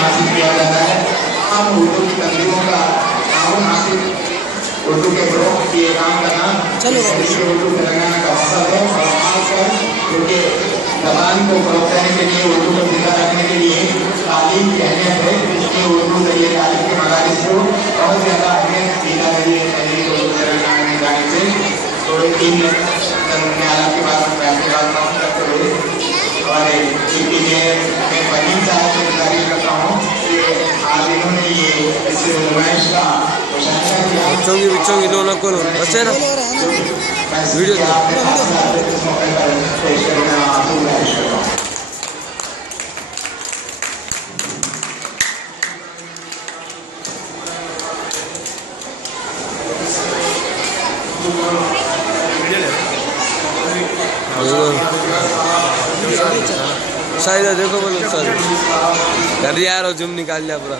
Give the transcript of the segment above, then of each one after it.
हासिल किया जाता है। तमाम उर्दू की तंजीमों का ताउन हासिल उर्दू के ग्रोह की काम करना उर्दू तेलंगाना का मकसद है। और खासकर क्योंकि जबान को ग्रोह करने के लिए, उर्दू को जिंदा रखने के लिए तालीम की अहमियत है, इसलिए उर्दू जरिए तालीम के मदारिस को बहुत ज़्यादा अहमियत दी जा रही है तहरीक उर्दू तेलंगाना में जाने से। तो इन ख्याल के बाद अपनी बात खत्म करते हुए हमारे डिप्टी मेयर मैं फहीम साहब से गुजारिश करता हूँ कि आज इन्होंने ये इस नुमाइश का मुशाहिदा किया। बिचोंगी लोना को बच्चे ना वीडियो इस मौके पर पेश करना आपको गुजारिश करता हूँ। शायद देखो बोलो सर कर यार और जुम निकाल लिया पूरा।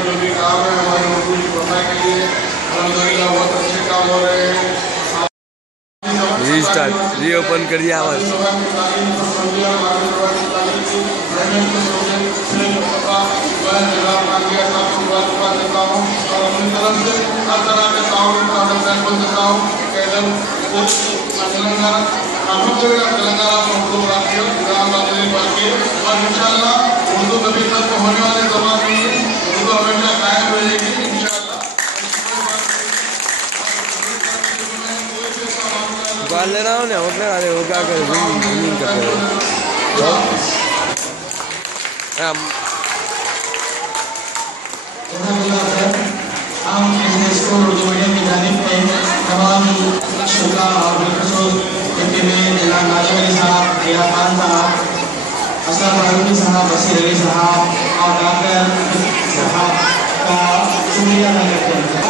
जो भी काम है हमारे उर्दू की भाषा के लिए अल्हम्दुलिल्लाह बहुत अच्छे काम हो रहे हैं। रीस्टार्ट रीओपन कर दिया आवाज। उर्दू कभी खत्म होने वाले जबान नहीं है, उर्दू हमेशा कायम रहेगी इंशाअल्लाह। गाल ले रहा हूँ ना मतलब अरे वो क्या कर जूमिंग करते हैं हम इसको उर्दू मीडियम की जानिब में तमाम शुक्ला और बिलखसूस डिप्टी मेयर जिला नाजिम अली साहब, रिया खान साहब, असलम फारूकी साहब, बशीर अली साहब और डॉक्टर साहब का शुक्रिया अदा करते हैं।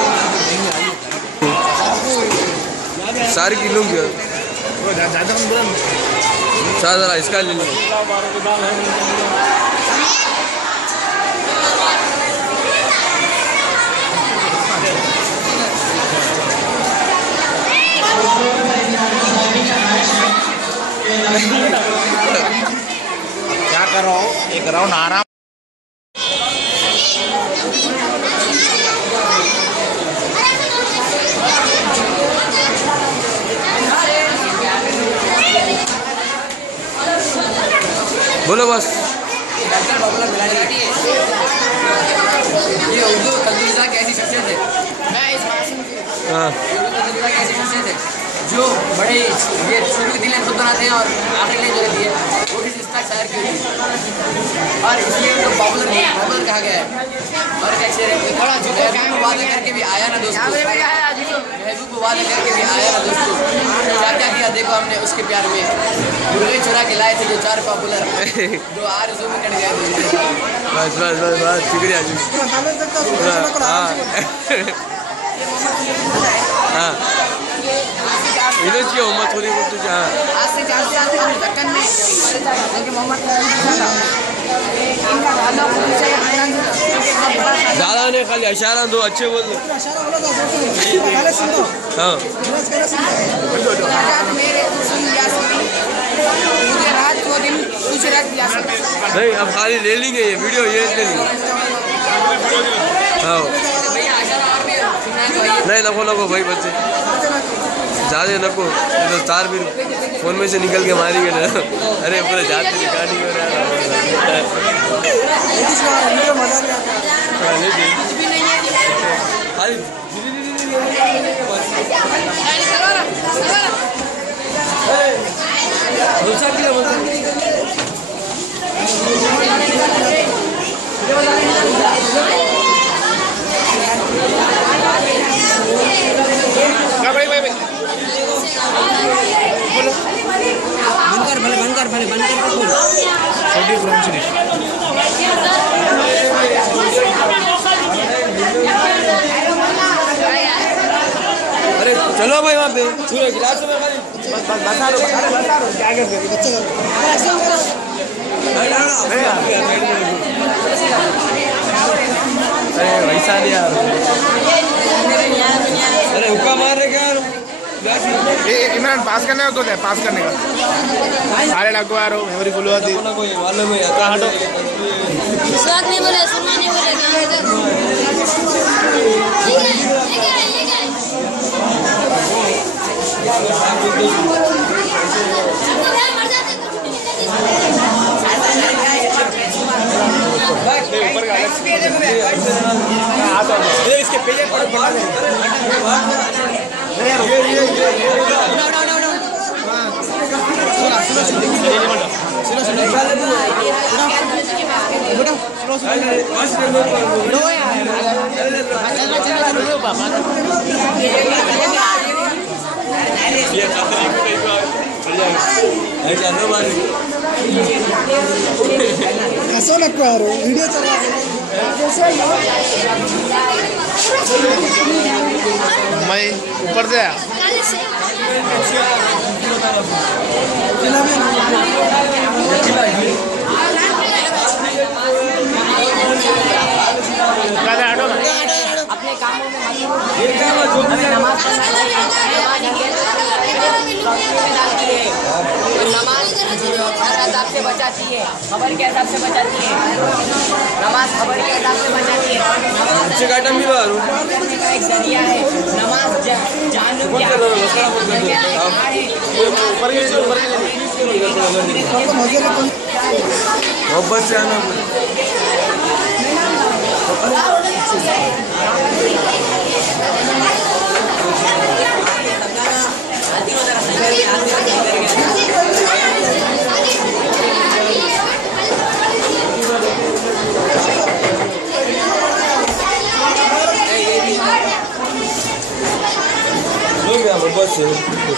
सारी किलो की ज़रा इसका ले लीजिए। क्या कर रहा हूँ? एक राउंड आराम। बोलो बस। ये उर्दू तल्बीज़ा की ऐसी शख्सियत है, मैं इस तल्बीज़ा की ऐसी शख्सियत है जो बड़े ये शुरू की दिल खुद बनाते हैं और आखिरी लाइन जो रहती है वो किसी इस्ताक शायर की होती है और इसलिए उनको पॉपुलर कहा गया है। और एक शेर है, महबूब को वादा करके भी आया ना दोस्तों, महबूब को वादा करके भी आया ना दोस्तों, क्या क्या किया देखो हमने उसके प्यार में, मुर्गे चुरा के लाए थे जो 4 पॉपुलर जो आरज़ू में कट गए। बस बस बस बस शुक्रिया जी। हाँ इधर की उम्मत थोड़ी बहुत तुझे आज से जानते हम दक्कन में क्योंकि मोहम्मद इनका गाना ज़्यादा नहीं, खाली इशारा दो, अच्छे बोल दो। हाँ नहीं अब खाली ले लेंगे ये वीडियो ये ले लेंगे। हाँ नहीं नको नको भाई बच्चे ज़्यादा नको, तो तार भी फ़ोन में से निकल के मारेंगे ना। अरे पूरे जाते निकाली हो रहा अरे चलो भाई वहाँ पे अरे वैसा नहीं यार, अरे हुक्का मार रहे क्या यार। इमरान पास करने का, है पास करने का सारे लगवा रहा हूँ मेमोरी फुल हुआ थी कोई मालूम है यार। हटो स्वाद नहीं बोले, सुरमा नहीं बोले, इसके पेज पर ऐसा लगता है वीडियो चल रहा है मैं ऊपर से आया अपने कामों में नमाज हिसाब से बचाती है, खबर के हिसाब से बचाती है। नमाज खबर के हिसाब से बचाती है। एक जरिया है नमाज, जान मोहब्बत से आना मोहब्बत से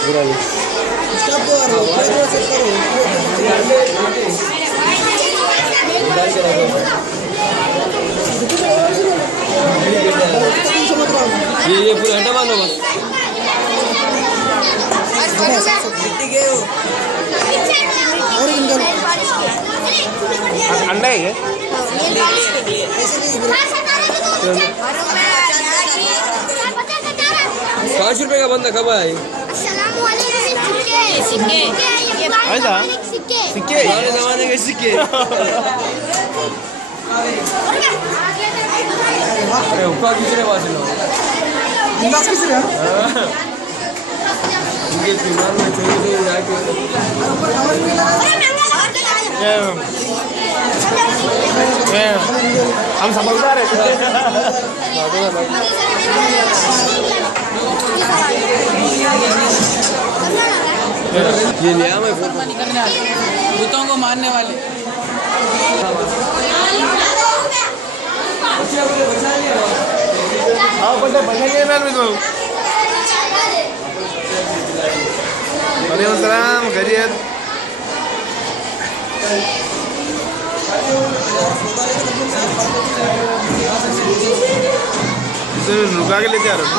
पूरा ये पूरा हटा मानो बस अंडा है ये 5 रुपए का बंदा कब आई? ऐसा सिक्के पुराने जमाने के सिक्के। अरे हुक्का किसने बाजी लो गिलास किस रे इनके दीवार में चोरी से जाके हम समझदार है ये लिया मैं भूतों को मारने वाले हाँ बोलते बचेंगे मैं भी तो वालेकुम सलाम खैरियत इसे रुका के लेके आ रहा हूँ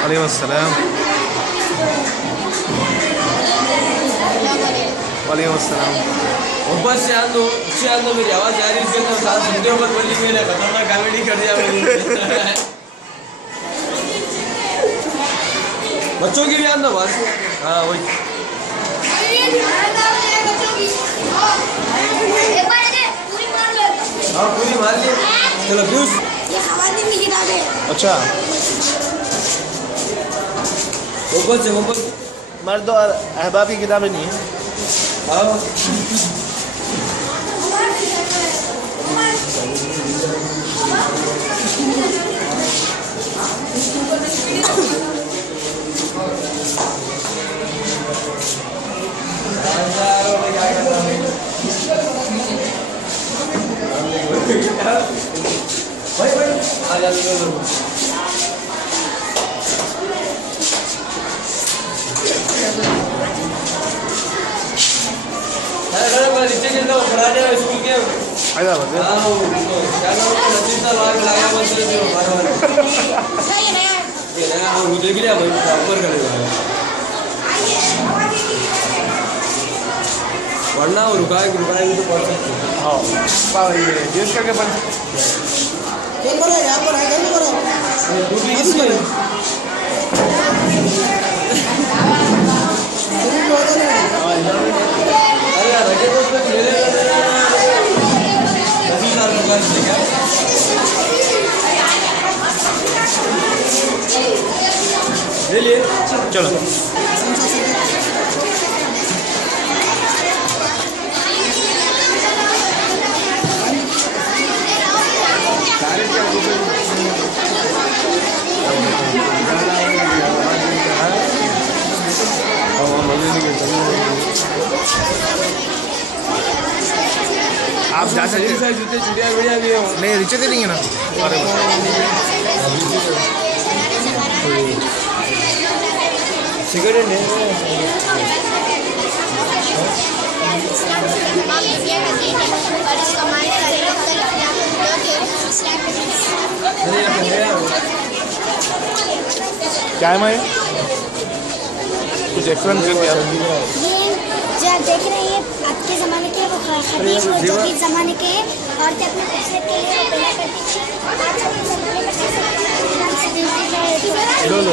वालेकुम अस्सलाम वालेकुम अस्सलाम ऊपर से आन दो मेरी आवाज आ रही है इसके साथ सुनते हो पर बोली मैंने खतरनाक कॉमेडी कर दिया मैंने। बच्चों की भी आन दो बस। हाँ वही हाँ पूरी मार ली। चलो व्यूज अच्छा ऊपर से मर्द और अहबाब की किताबें नहीं है हाँ भाई आ जा नीचे गिरता हूँ स्कूल के हैदराबाद से। वरना वो रुकाएगी तो पढ़ सकते हैं। हाँ ये देश करके बन कौन बना है यहाँ पर है कौन बना अरे यार रखे तो उसमें मेरे ले लिए चलो आप जा सकते हैं। जूते चुड़िया बढ़िया भी हो नहीं रिचे दे देंगे ना। अरे सिगरेट है क्या है माया कुछ एक्सप्लेन करके आप। जो आप देख रहे हैं आज के ज़माने के वो खदीज और जदीद ज़माने के औरतें अपने खूबसूरत के लिए वो पहना करती थी। आज के ज़माने में कैसे लो लो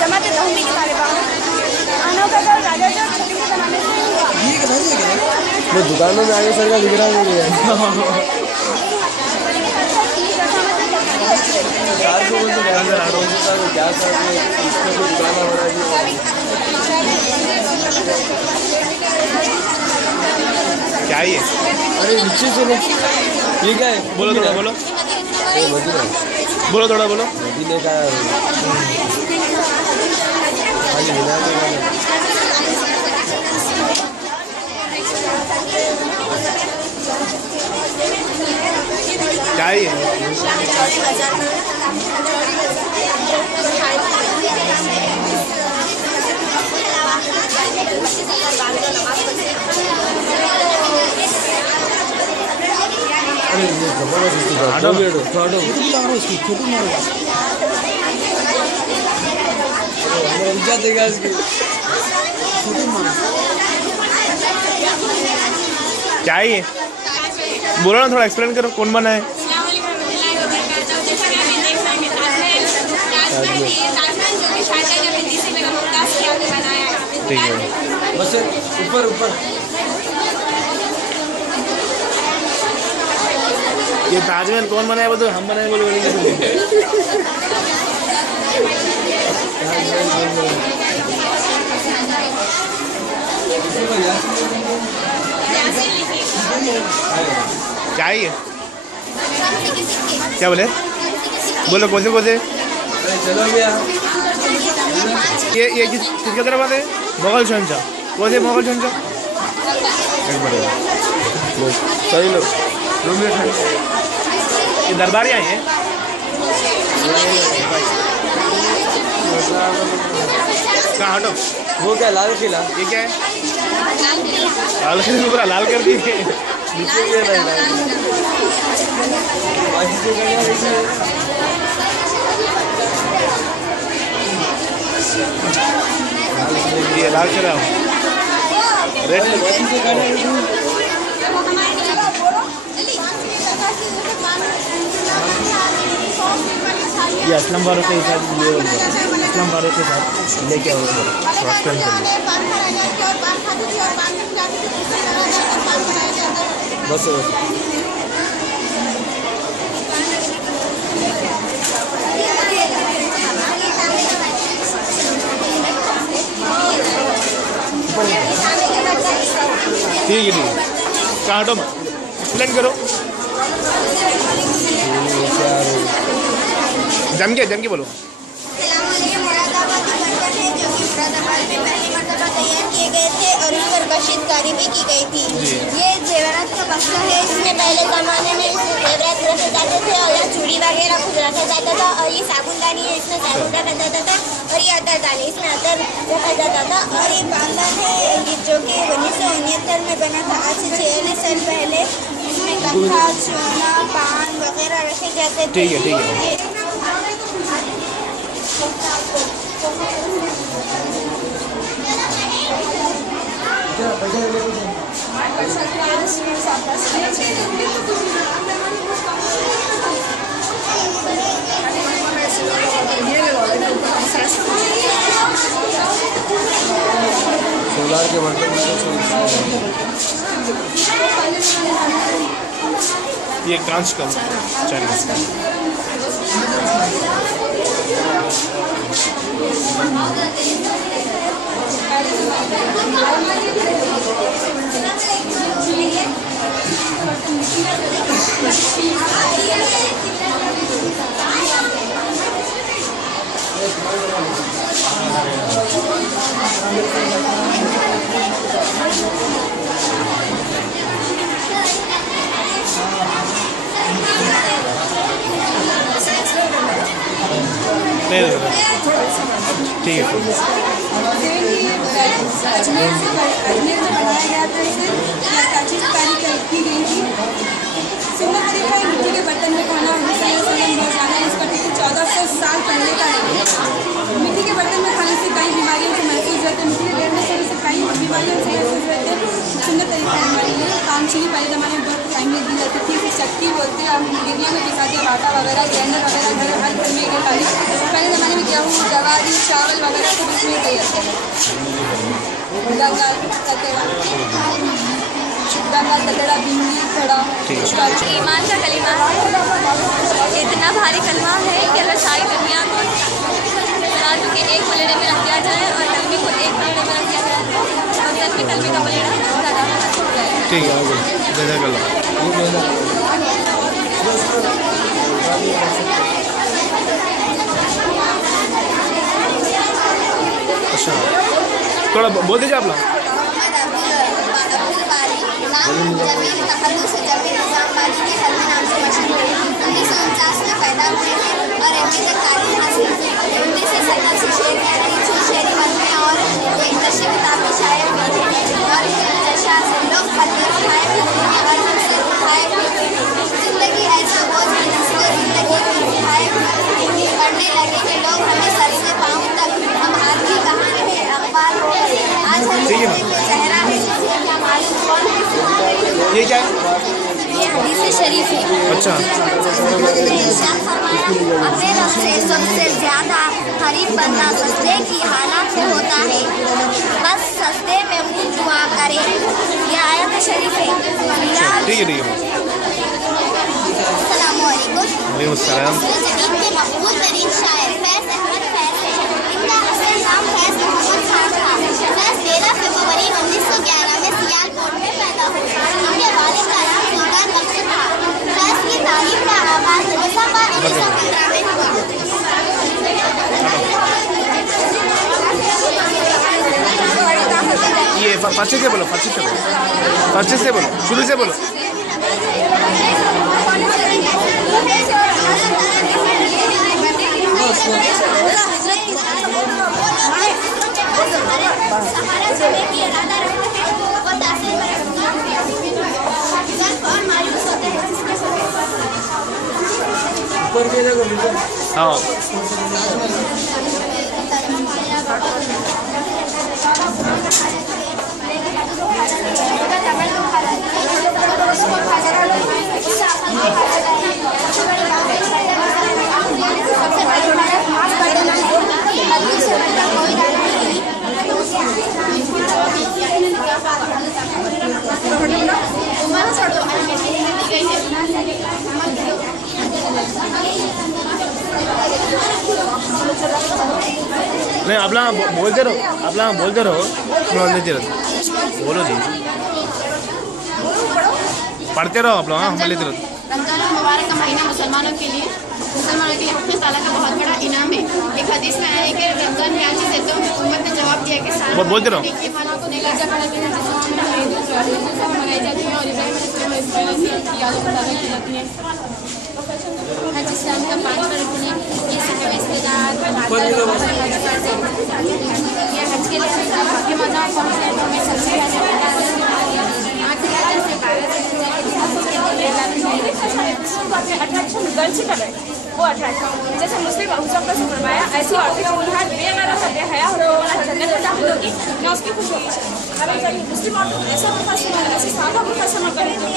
जमाते दहमी के बारे में आनो का राजा जो छठी के ज़माने से ये कैसा है क्या मैं दुकानों में आगे सर का दिख रहा है मुझे चार सौ बोलते दुकानदार 800 का तो क्या सर इसमें कोई दुकान हो रहा है क्या ये अरे नीचे से लोग ये क्या है बोलो थोड़ा बोलो मदीना बोलो थोड़ा बोलो मदीने का खाली मिला क्या है ये अरे ये जबरदस्त आटो बेडो छोटो मारो इसकी छोटी मारो ऊंचा देगा इसकी छोटी मारो क्या है ये बोलो ना थोड़ा एक्सप्लेन करो कौन बना है। ठीक है बस ऊपर ऊपर ये ताजमहल कौन बनाया वो तो हम बनाए बोले क्या है ये क्या बोले बोलो कौन से अरे चलो भैया ये किसके तरफ आते हैं मुगल शहंशाह कौन से मुगल शहंशाह सही लोग ये दरबारी आई है कहाँ हटो वो क्या लाल किला ये क्या है लाल किले को पूरा लाल कर दिए नीचे भी है भाई बाकी से करना ये लाल किला रेड बाकी से करना ये असलम वालों के हिसाब से असलम वालों के साथ लेके आओ बस ठीक है कहाँ हटो एक्सप्लेन करो जम के बोलो मुरादाबादी बर्तन है जो कि मुरादाबाद में पहली मर्तबा तैयार किए गए थे और इस पर कशीदकारी भी की गई थी। ये जेवरात का बक्सा है। इसमें पहले ज़माने में इसमें जेवरात रखे जाते थे और यहाँ चूड़ी वगैरह कुछ रखा जाता था। और ये साबुनदानी है, इसमें साबुन रखा जाता था। और ये अतरदानी, इसमें अतर रखा जाता था। और ये बांदा है ये जो कि 1969 में बना था, आज से 46 साल पहले। इसमें कथा, चूना, पान वगैरह रखे जाते थे। ठीक है। सोलार के बर्तन ये कांच का चैनल। ठीक है। अजमेर में बनाया गया था। इसे कशीदकारी की गई थी। सुन्नत तरीका है मिट्टी के बर्तन में खाना बहुत ज़्यादा। इसका 1400 साल पहले का है। मिट्टी के बर्तन में खाने से कई बीमारियों से महफूज रहते हैं। मिट्टी के बर्तन में खाने से कई बीमारियों से महफूज रहते हैं। सुन्नत तरीका है हमारे लिए। कामचीनी पहले ज़माने में बहुत अहमियत दी जाती थी। इसे चक्की बोलते हैं। और गिरिया में पिसाते हैं, आटा वगैरह, ग्राइंडर वगैरह हर घर में ये खाली। पहले ज़माने में गेहूँ, जवारी, चावल वगैरह सब इसमें दिए जाते हैं। गंगा कतरा, भिंडी, खड़ा। ईमान का कलीमा है। इतना भारी कलमा है कि अगर सारी दुनिया को बना दो कि एक पलेड़े में रख दिया जाए और कलमी को एक पलेड़े में रख दिया जाए तो कलमी का पलेड़ा ज़्यादा हो जाएगा। ठीक है, जज़ाकल्लाह। अच्छा, थोड़ा बोल दीजिए आप लोग। जमीन तखल्लुस जमीन निज़ाम वाली के हल नाम से मशहूर है। 1949 में पैदा हुए थे और एमए तक तालीम हासिल की। 1970 से शेर शेरी वन में और एक नशे किताब में शायर हुए थे। और जशा से लोग फतवा खाए पीते हैं और हम सिर्फ खाए पीते हैं। जिंदगी ऐसा बोझ है जिसको जिंदगी में खाए पढ़ने लगे कि लोग हमें सर से पाँव तक हम हाथ में कहाँ रहे अखबार हो गए। आज हम चेहरा है जिसे क्या मालूम कौन है। ये क्या है? ये हदीस शरीफ है। अच्छा। अपने रब से सबसे ज्यादा करीब बंदा सस्ते की हालत में होता है। बस सस्ते में खूब दुआ करे। ये आयत शरीफ है। ठीक है। अस्सलामुअलैकुम। वालेकुम सलाम। जमीन के मकबूल तरीन शायर फैज़ अहमद फैज़ है। इनका असल नाम फैज़ मोहम्मद खान था। फैज़ 13 फरवरी 1911 में सियालकोट में पैदा हुए। इनके वालिद का नाम सुल्तान बख्श था। फैज़ की तालीम का आगाज़ दिसंबर 1915 में हुआ। ये पच्चीस से बोलो, शुरू से बोलो। हाँ, नहीं आप लोग बोलते रहो, बोलो जी, पढ़ते रहो आप लोग। हाँ, लेते रहो। रमजान मुबारक का महीना मुसलमानों के लिए हुक्म ताला का बहुत बड़ा इनाम है। एक हदीस में आया है कि रमजान में आज से तो उम्मत ने जवाब दिया कि सारा बोलते रहो। देखिए माला को लेकर जब मनाई जाती है और इब्राहिम की याद ताज़ा की जाती है। हज इस्लाम का 5 रुकन है। किसी के रिश्तेदार या हज के लिए बाकी मज़ा पहुँचे तो हमें सबसे अट्रैक्शन गर्ल्स ही कर रहे वो अट्रैक्शन जैसे मुस्लिम हुजूर से फरमाया ऐसी औरतें जो हर बेगैरत और बेहया हो ना जन्नत में दाखिल होगी ना उसकी खुश होगी। हमें चाहिए मुस्लिम औरतों को ऐसा बुर्का ऐसे सादा बुर्का समझ करें जो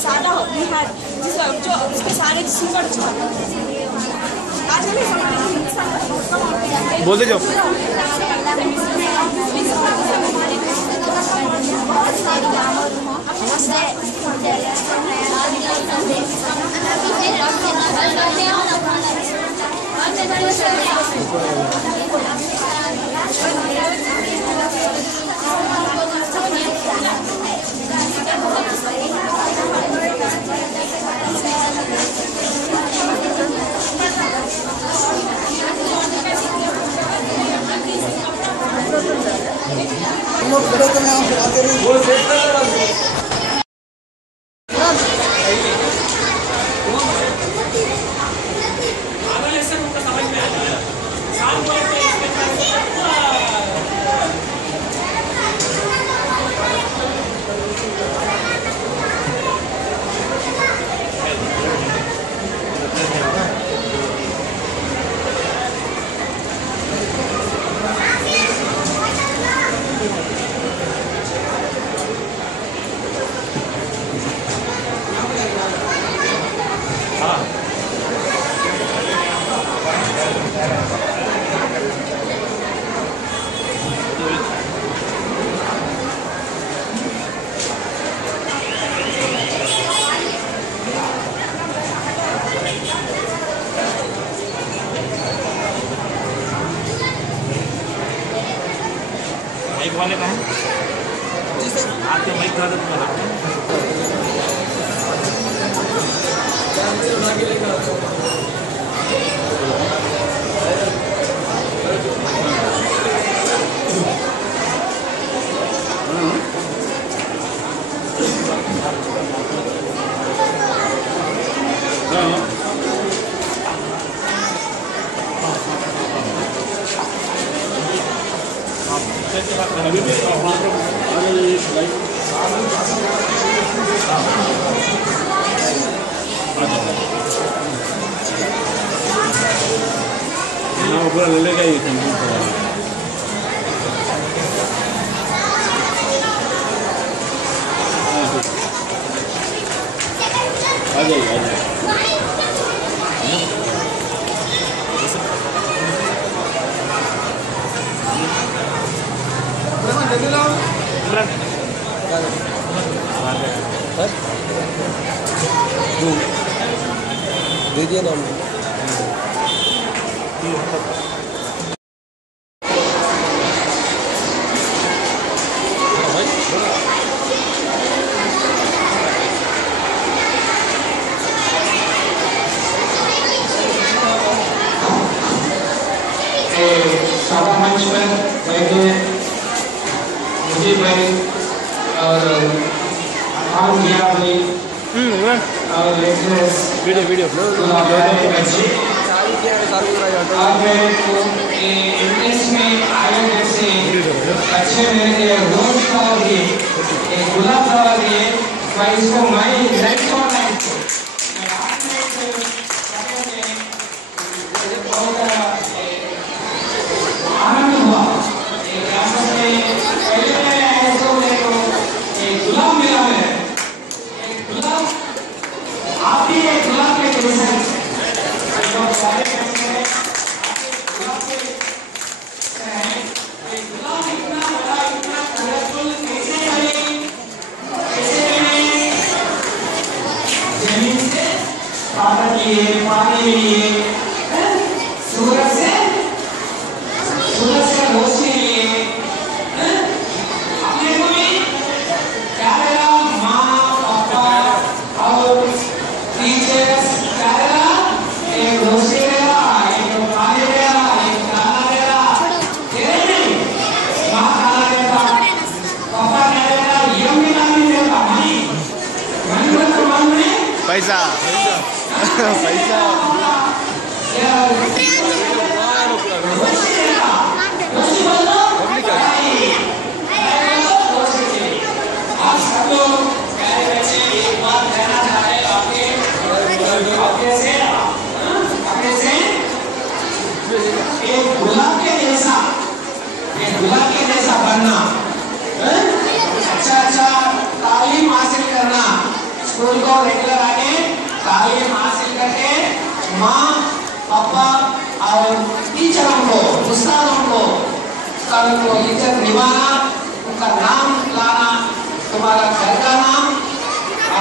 सादा हो निहार जो उसके सारे जिस्म पर छुपा आज बोलते जाओ। हम लोग खड़े तो मैं आते रही माइक वाले का है आपके माइक का पूरा ले लेगा ये आ जाइए दे दिया नाम सभा मंच पर बैठे मुझे भाई और जिया भाई और वीडियो बच्चे आप मेरे को इसमें आए जैसे अच्छे मेरे रोज का भी गुलाब का भी मैं इसको मैं लाइक आनंद हुआ गुलाब मिला है गुलाब आप भी एक गुलाब के जैसे सारे गुलाब इतना बड़ा इतना कलरफुल कैसे पैसा पैसा गुलाब के जैसा बनना, अच्छा तालीम हासिल करना, स्कूल को रेगुलर आके तालीम हासिल करके माँ पापा और टीचरों को उस्तादों को इज्जत निभाना, उनका नाम लाना, तुम्हारा घर का नाम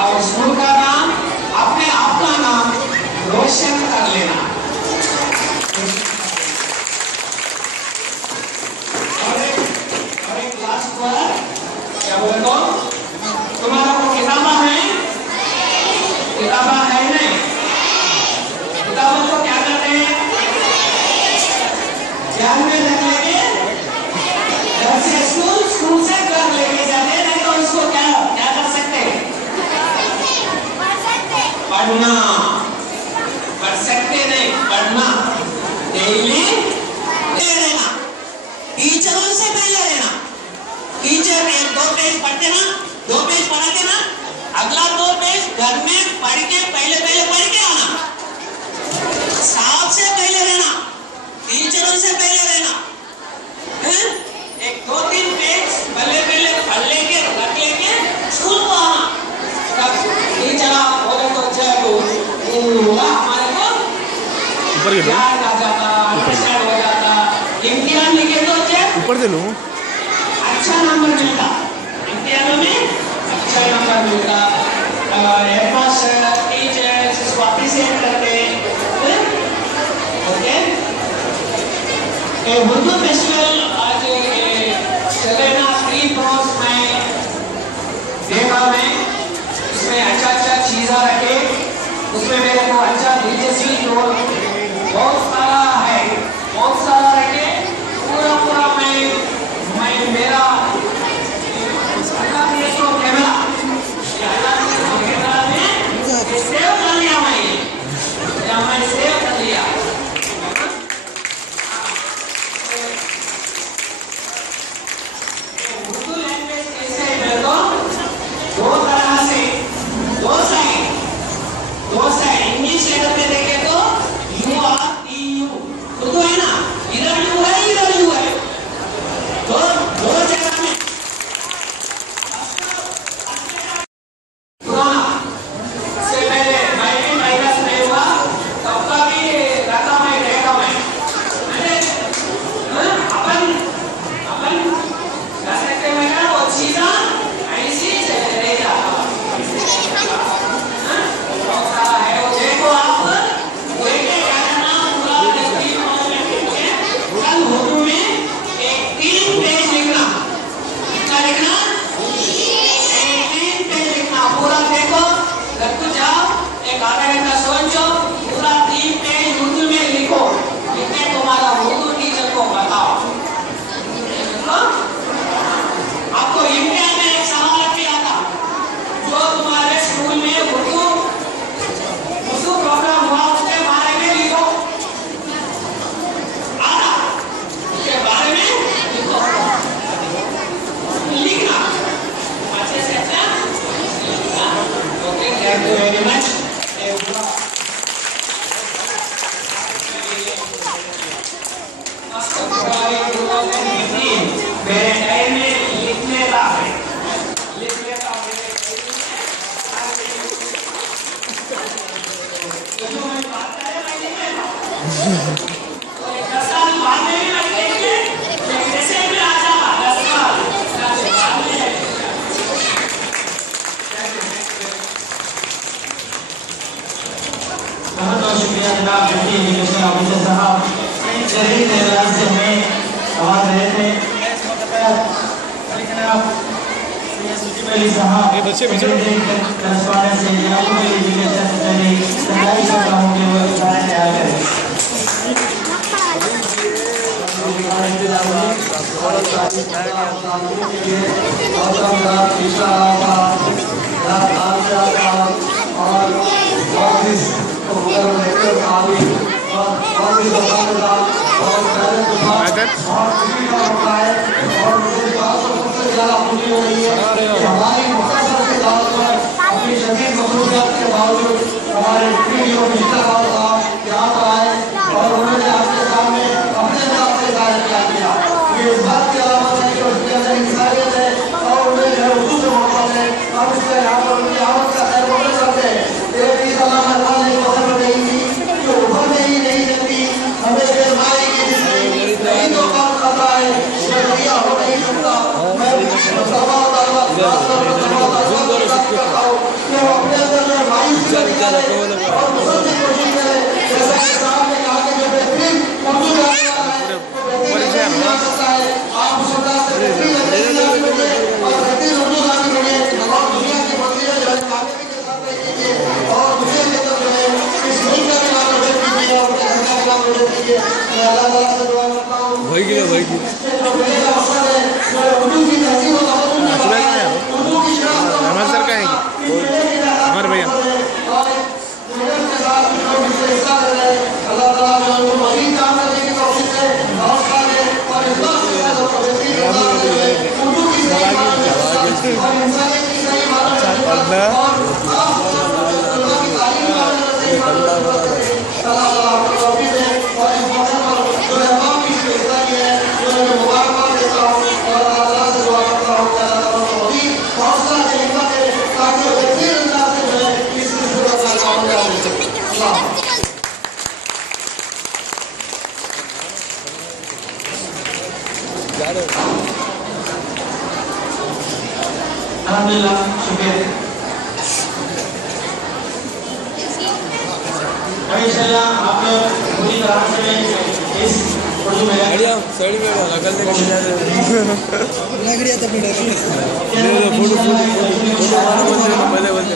और स्कूल का नाम, अपने आप का नाम रोशन कर लेना। क्या बोले तो तुम्हारा को किताबा है नहीं, किताबों को क्या करते हैं, ध्यान में रख लेके घर से स्कूल से घर लेके जाते हैं, नहीं तो उसको क्या कर सकते हैं, पढ़ना, पढ़ सकते नहीं, पढ़ना डेली लेना, टीचरों से पहले लेना। टीचर 1-2 पेज पढ़ते ना, 2 पेज पढ़ा के ना, अगला 2 पेज घर में पढ़ के पहले पढ़ के आना, साहब से पहले रहना, टीचरों से पहले रहना, 1-2-3 पेज पहले पढ़ लेके रख लेके स्कूल को आना। तब टीचर बोले तो चलो हमारे को याद आ जाता, अंडरस्टैंड हो जाता, इम्तिहान लिखे तो ऊपर से लूं अच्छा नंबर मिलता, इम्तिहानों में अच्छा नंबर मिलता, हेडमास्टर टीचर्स इसको अप्रिशिएट करते। ओके, उर्दू फेस्टिवल आज चले ना 3 फ्लोर्स में देखा मैं, इसमें अच्छा चीज़ा रखे, उसमें मेरे को अच्छा दिलचस्पी बहुत सारा है, बहुत सारा रखे, पूरा मैं मेरा इसको कैमरा में सेव कर लिया, मैं सेव कर लिया। उर्दू लैंग्वेज कैसे है तो 2 तरह से, 2 साइड इंग्लिश लेटर में देखे तो you R T U, Urdu है ना, इधर यू है, इधर यू है, दो जगह में पुराना से पहले 19 में हुआ, तब का भी रकम है, अपन कर सकते हैं ना, वो चीज़ा ऐसी रह जाता है। वो देखो आप देखे क्या करना, पूरा कल उर्दू में 3 पेज लिखना, कितना लिखना, 3 पेज लिखना, पूरा देखो, रख जाओ, एक आधा घंटा सोचो, पूरा 3 पेज उर्दू में लिखो, लिखने तुम्हारा उर्दू टीचर को बताओ। आपको इम्तिहान में एक सवाल किया था, जो तुम्हारे स्कूल में उर्दू प्रोग्राम हुआ उसके बारे में लिखो, आधा उसके बारे में लिखो, लिखना अच्छे से अच्छा लिखना। Okay, thank you very much. मेरे टाइम में लिखने का है, लिखने का मेरे जो मैं बात कर रहा हूं तो 10 साल बाद में भी मैं लेंगे, जैसे भी आ जाएगा 10 साल बाद में। बहुत बहुत शुक्रिया जनाब डिप्टी एजुकेशन ऑफिसर साहब, शरीर देवराज से हमें आवाज रहे थे। साहब ये बच्चे पीछे करस्पॉन्डेंट से जनाब एजुकेशन स्टडी सरकारी प्रोग्रामों के वो सारे तैयार करें। अल्हम्दुलिल्लाह शुक्रिया। इंशाअल्लाह आप लोग पूरी तरह से इस उर्दू में साड़ी में लगल लग गया तो फिर फोटो बोले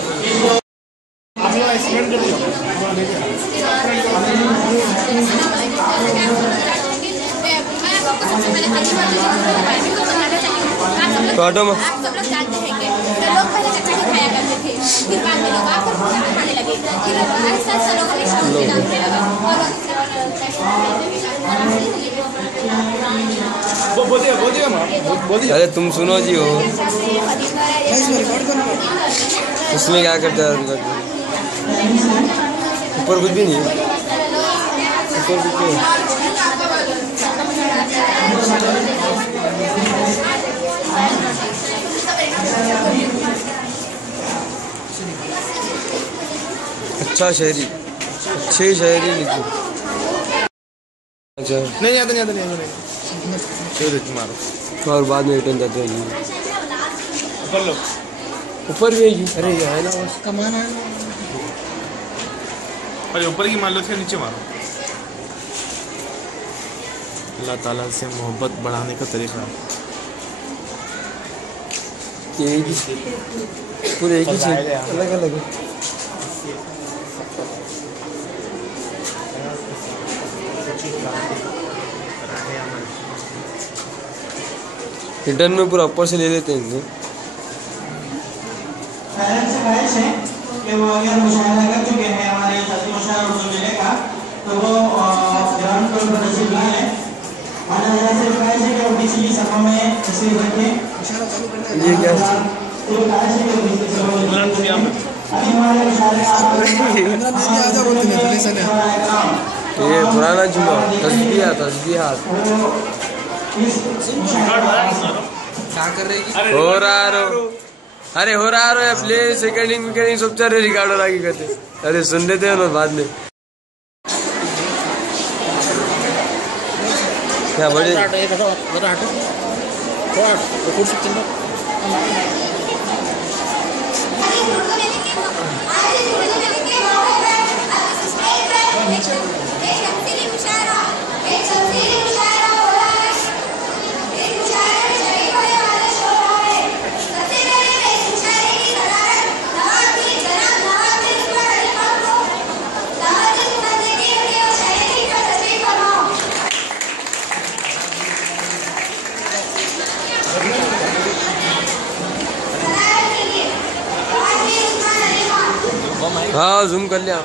तो ऑटो में आप सब लोग जानते हैं कि लोग पहले चटनी खाया करते थे, फिर बाद में लोग आकर खाने लगे, फिर ऐसा लोगों ने शांति डालने लगा और अरे तुम सुनो जी हो उसमें क्या करते हैं ऊपर कुछ भी नहीं ऊपर कुछ नहीं अच्छा शहरी अच्छे शहरी लिखो अच्छा नहीं आता मारो और बाद में रिटर्न जाते हैं ऊपर लो ऊपर भी है अरे ये है ना उसका मान है और ऊपर की मान लो थे नीचे मारो। अल्लाह ताला से मोहब्बत बढ़ाने का तरीका पूरे एक ही अलग अलग है। रिटर्न में पूरा ऊपर से ले लेते हैं पेरेंट्स से ख्वाहिश है कि वो अगर मुशाहिदा कर चुके हैं हमारे साथी मुशाहिदा उर्दू मेले का तो वो ग्राउंड पर तशरीफ ला लें। माना से ख्वाहिश है कि वो किसी भी सभा में तशरीफ रखें। ये क्या है तो ख्वाहिश है कि वो किसी सभा में अभी हमारे ये पुराना जुमा तस्बीहात क्या कर रही हो रहा अरे हो रहा है प्ले सेकंडिंग सब चल रहे रिकॉर्ड हो आगे करते अरे सुन लेते हैं ना बाद में क्या बड़े हाँ जूम कर लिया।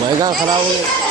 मैगा खराब हो गया।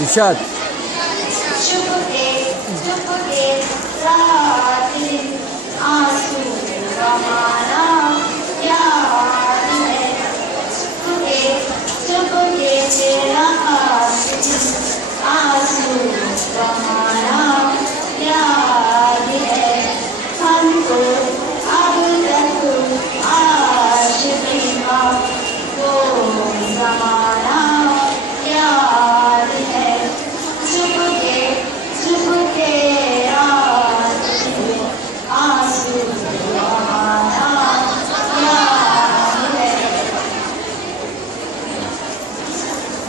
इरशाद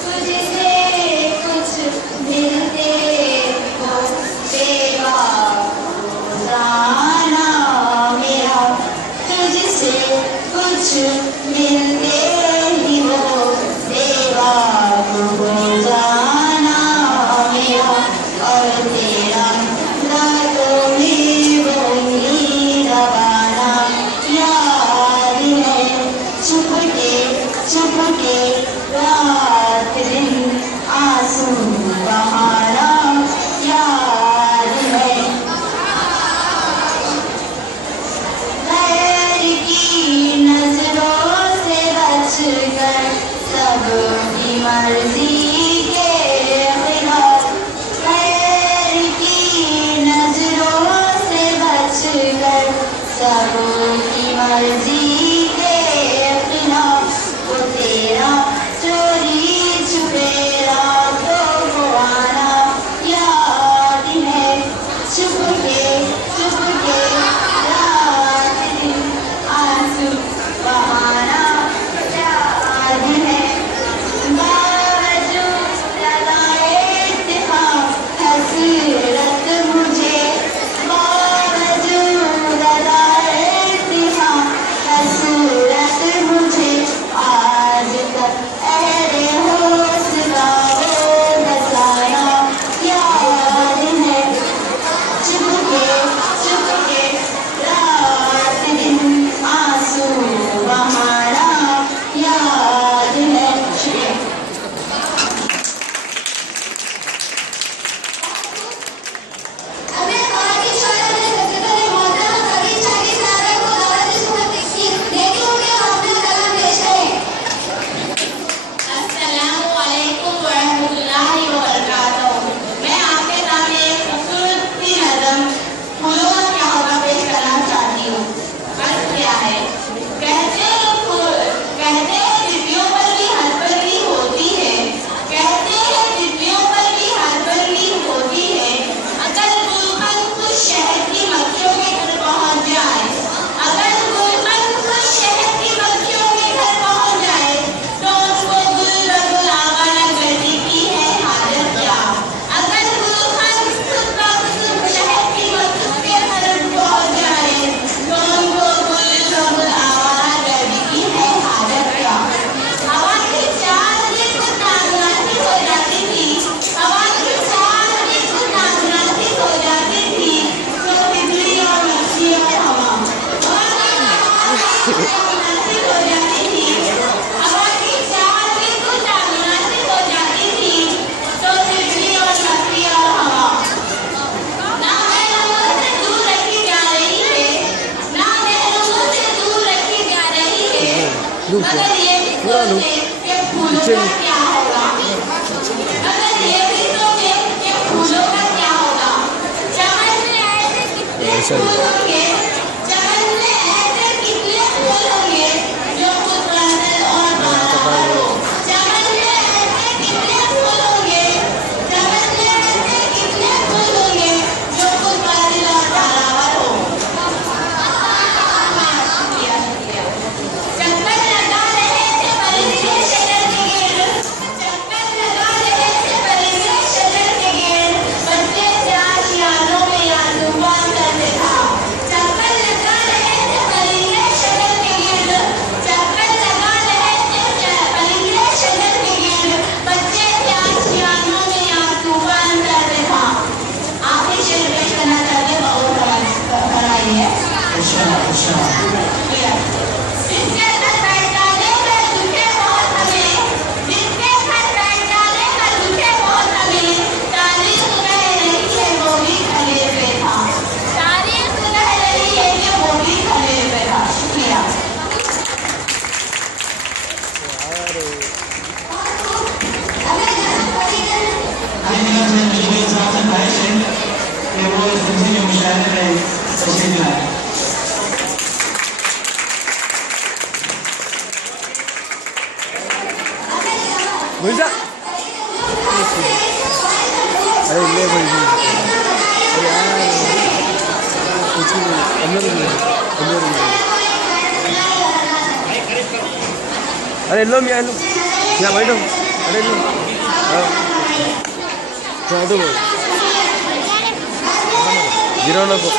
तुझसे चालू पीछे ऐसा ही जा अरे ले भाई अरे यार कुछ अंदर अरे लो मियाँ लो यहाँ बैठो अरे लो बैठो गिरो नको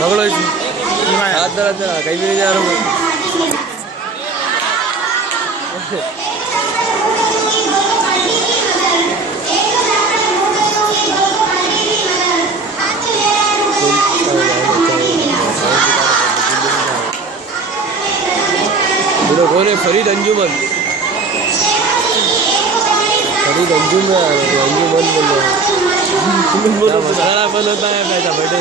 पकड़ो इसमें हाथ दर्द कहीं भी नहीं जा रहा हूँ कौन है फरीद अंजुमन अंजुमन बोल रहे हैं बन होता है पैसा बैठे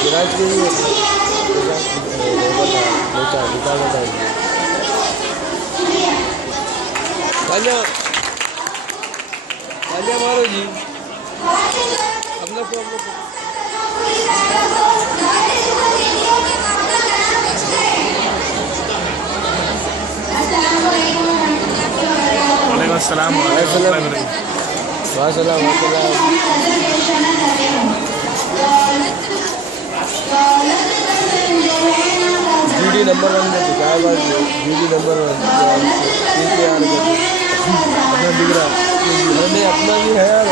सिराज के लिए मारो जी हम लोग को अस्सलाम जीडी नंबर 1 में क्या बात है जीडी नंबर 1 अपना दिख रहा है अपना भी है यार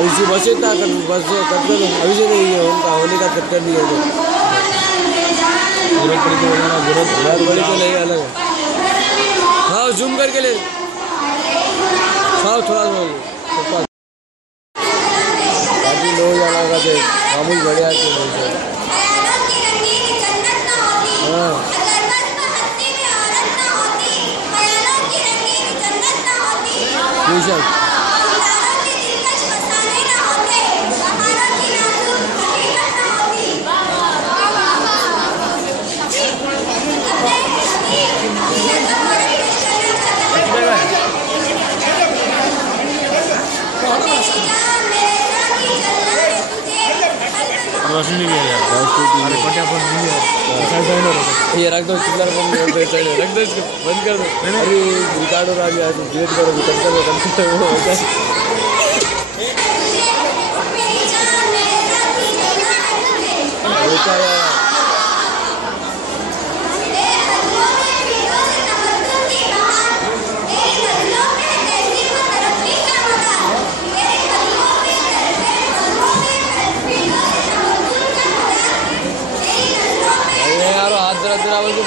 अभी बस इतना बस कट अभी से नहीं है उनका होने का चक्कर नहीं है बहुत बड़ी तो नहीं अलग है हाँ जूम करके ले हाँ थोड़ा बाकी लोग जाना का थे मामूल बढ़िया हाँ ट्यूशन रोशनी भी है ये रख दो चिल्लर बम रख दो इसको बंद कर दो। अरे रिकॉर्ड हो रहा है तो गेट करो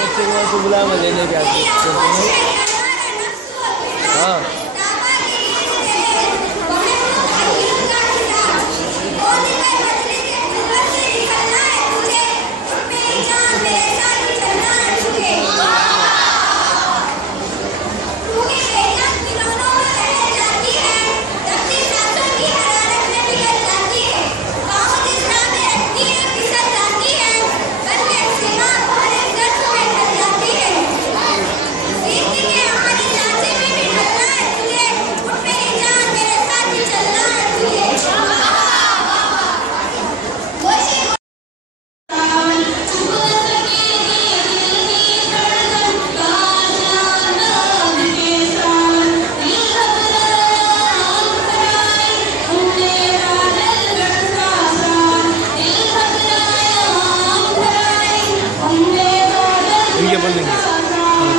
बच्चे को वहाँ से बुलाया मैं लेने के आती। हाँ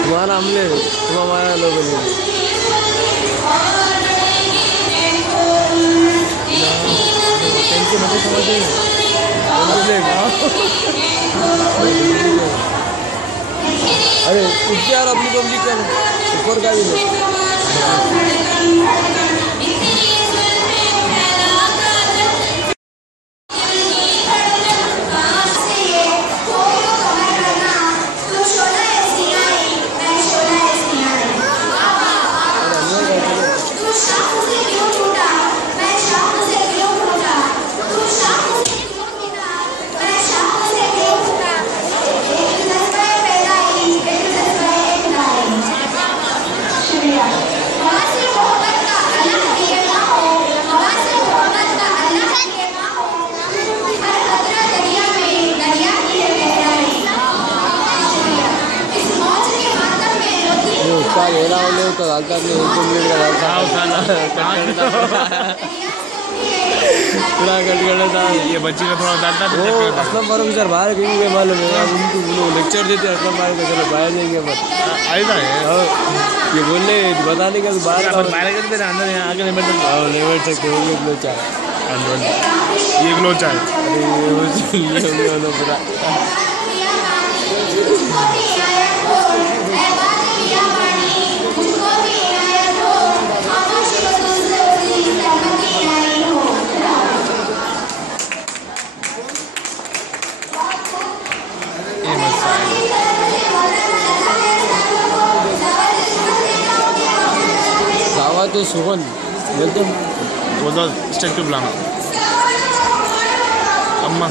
तुम्हारा हमले तुम हमारा लोग अरे कुछ यार अपनी पब्लिक का ऊपर का भी घेरा होने तो डालता नहीं एक मिनट का डालता पूरा कट करना था। ये बच्ची का थोड़ा डालता वो असलम फारूक सर बाहर कहीं गए मालूम है उनको वो लेक्चर देते असलम फारूक का चलो बाहर जाएंगे मत आएगा ये बोलने बताने का बाहर बाहर कर दे अंदर यहाँ आगे नहीं बैठ सकते होंगे ग्लो चाय ये ग्लो चाय अरे पूरा तो सुगन वेलकम वो तो स्टेज पे बुलाना अम्मा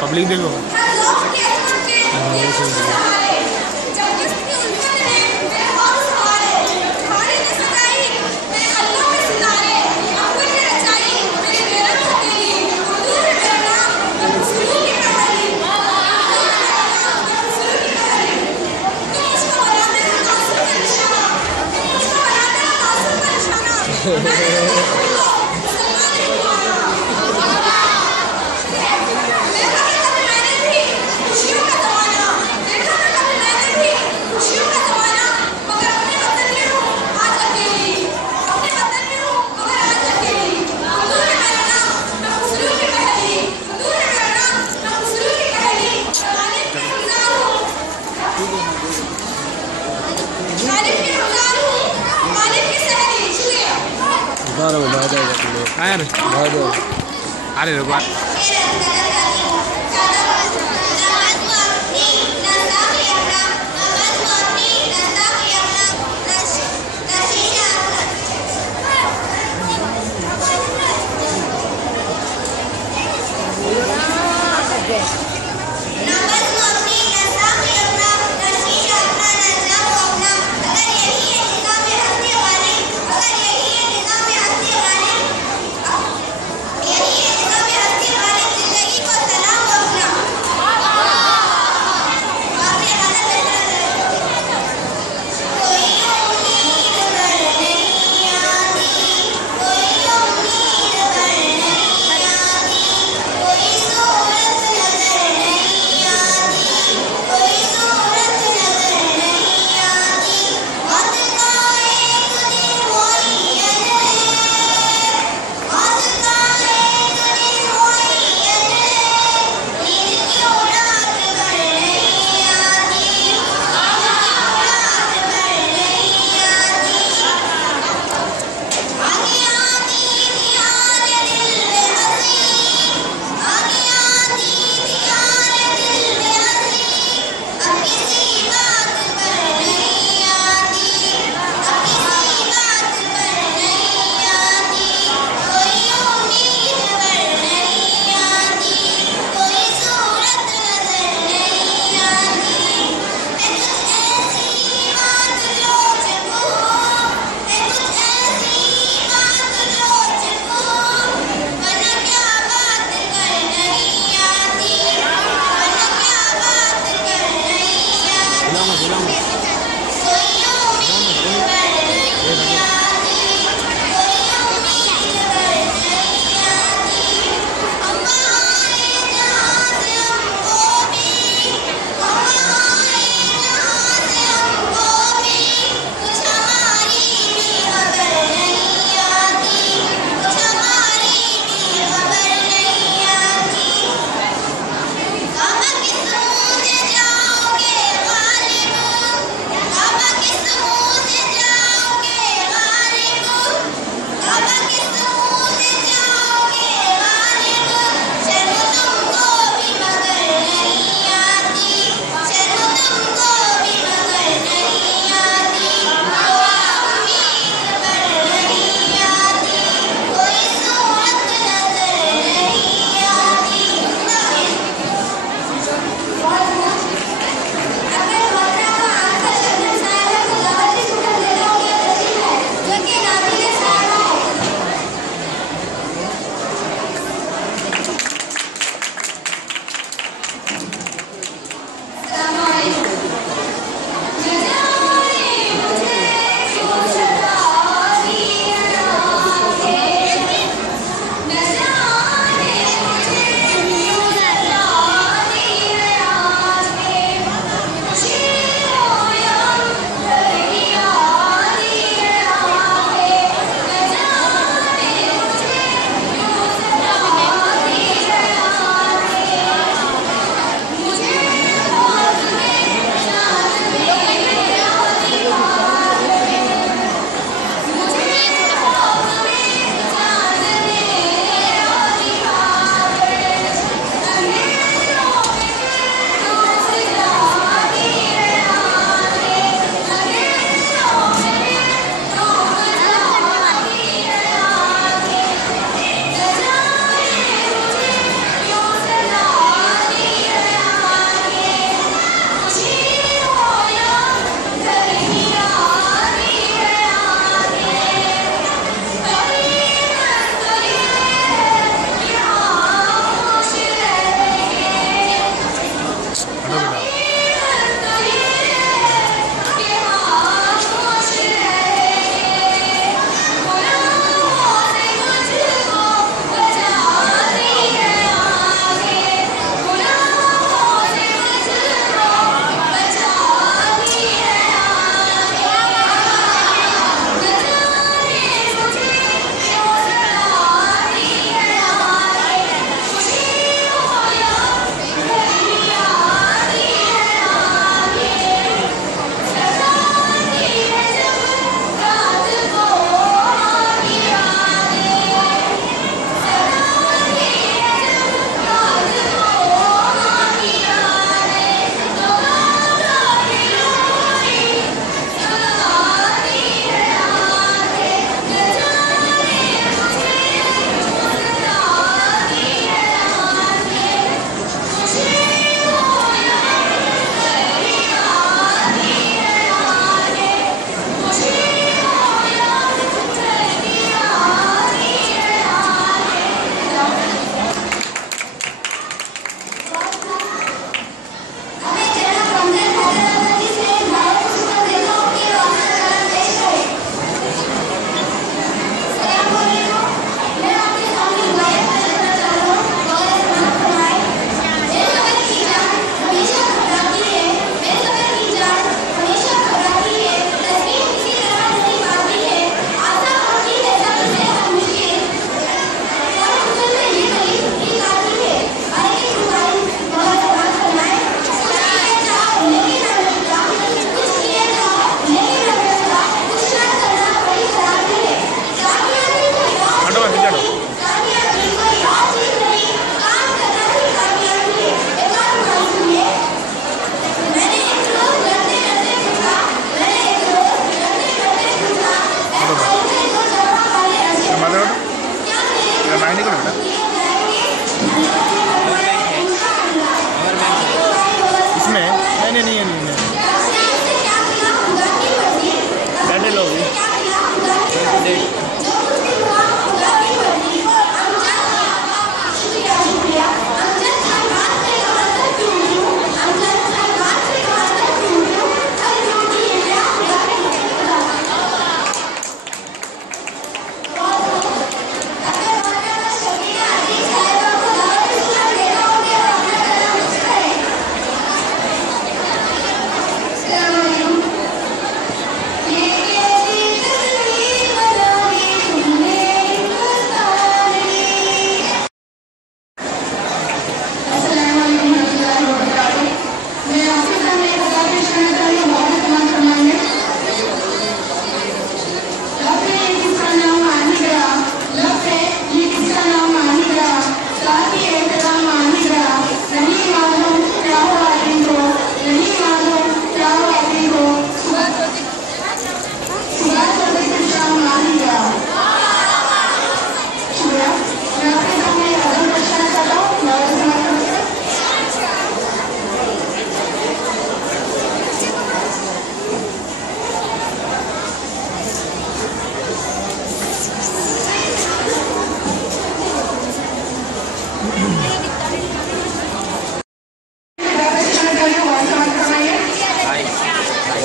पब्लिक देखो और मैं बहुत यार बहुत अरे रुको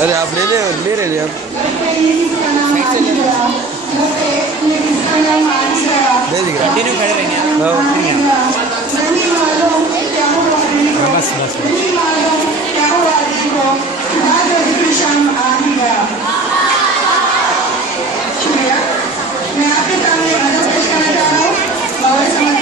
अरे आप ले रहे आप कंटिन्यू खड़े रहेंगे बस बस मैं आपके सामने गाना पेश करना चाह रहा हूँ और समझ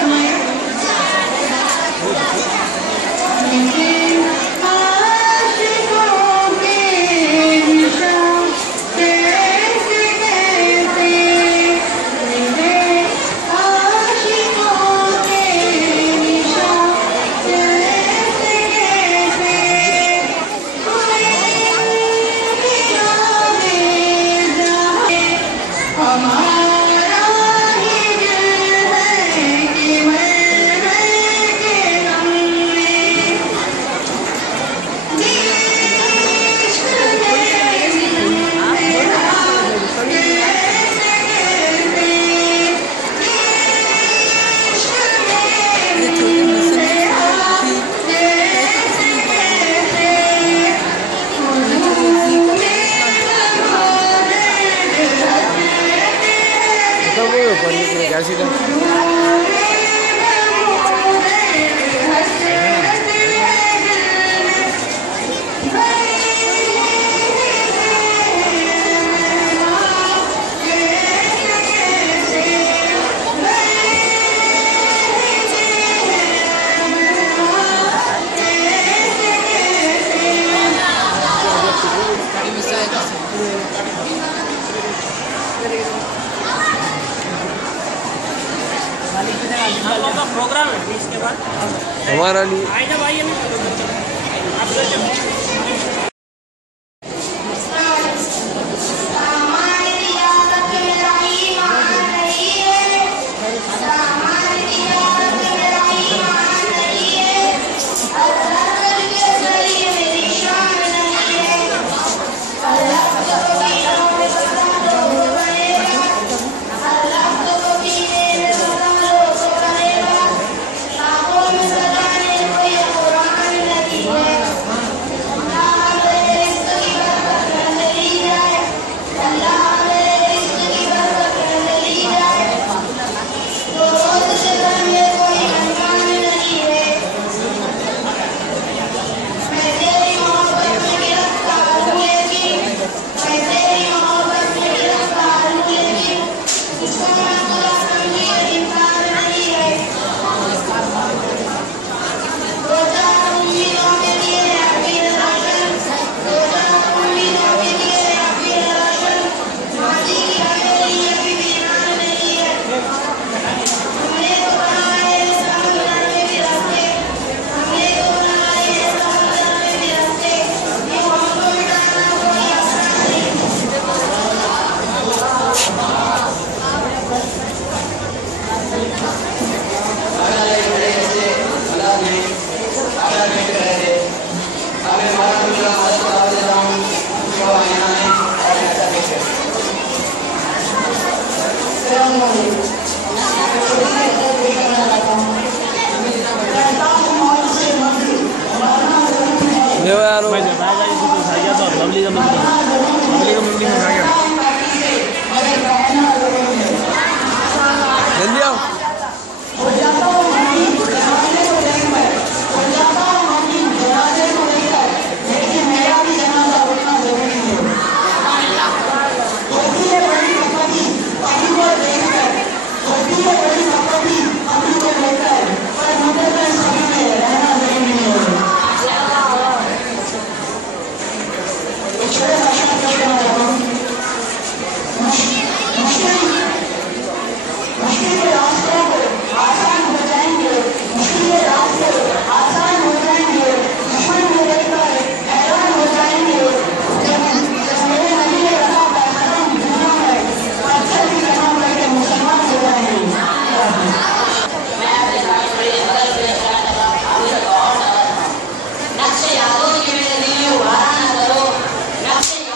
प्रोग्राम है इसके बाद हमारा नहीं आइए ना भाई जल्दी आओ। नक्शे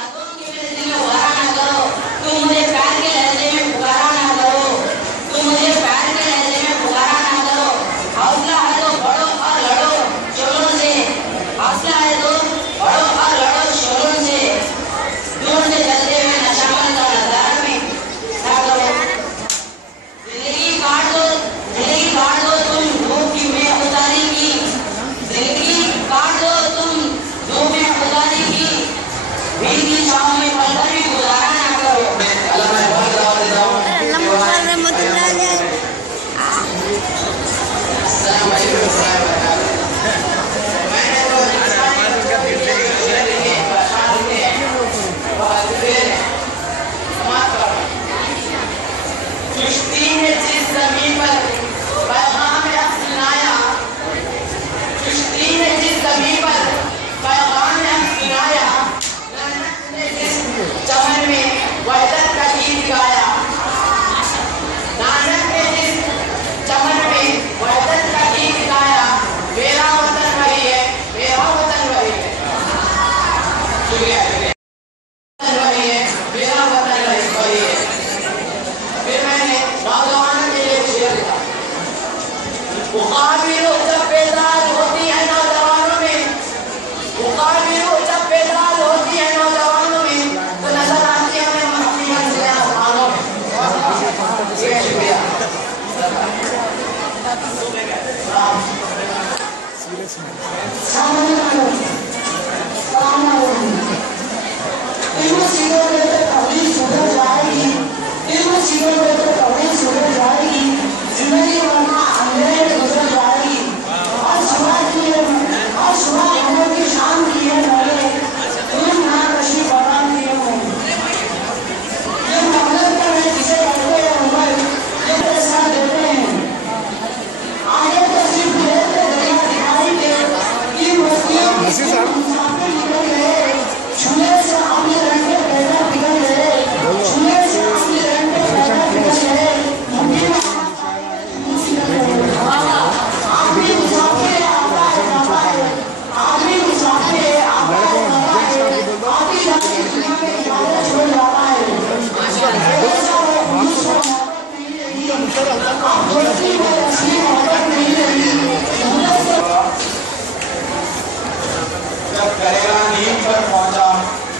जब करेगा नींद पर पहुंचा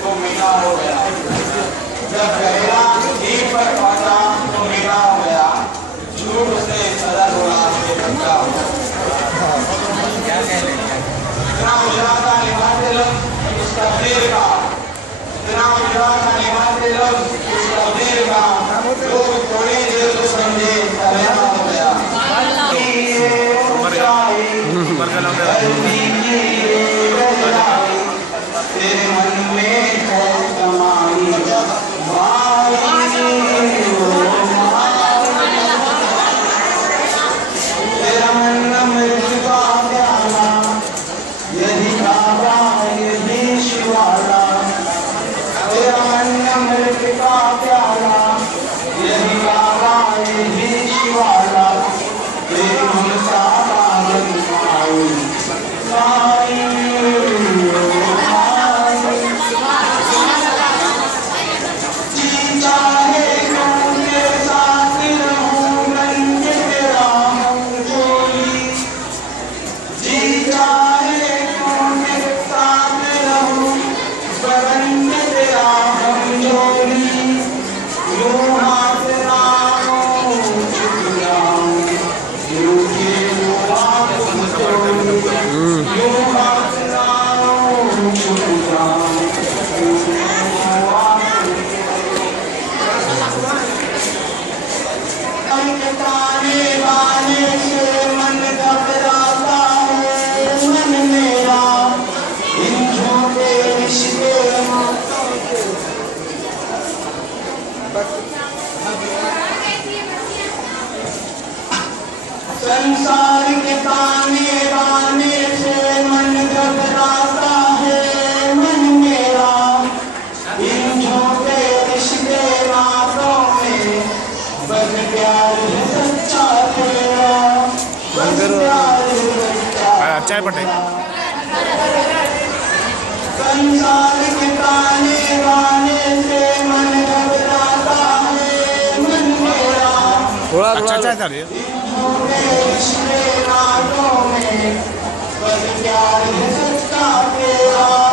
तो मीठा हो गया। जब करेगा नींद पर पहुंचा तो मीठा हो गया। झूठ उसने सदा थोड़ा से बचा। इतना मुजरा का निभाते लोग उस तकदीर का, इतना मुजरा का निभाते लोग उस तकदीर का, लोग थोड़ी देर तो समझे सरेहा हो गया। तेरे मन में है कमाई तेरा मन अमृत का प्याला, यदि काबा यदि शिवाला। तेरा मन अमृत का प्याला, यदि काबा यदि शिवाला। तेरी ममता पावन माई संसार के ताने बाने से मन घबराता है मन मेरा। इन झोंके रिश्ते रातों में बस प्यार है सच्चा तेरा, बस प्यार है सच्चा। अच्छा है पटे। संसार के ताने बाने से मन घबराता है मन मेरा। अच्छा अच्छा कर रही है। रातों में बस प्यार है सच्चा तेरा।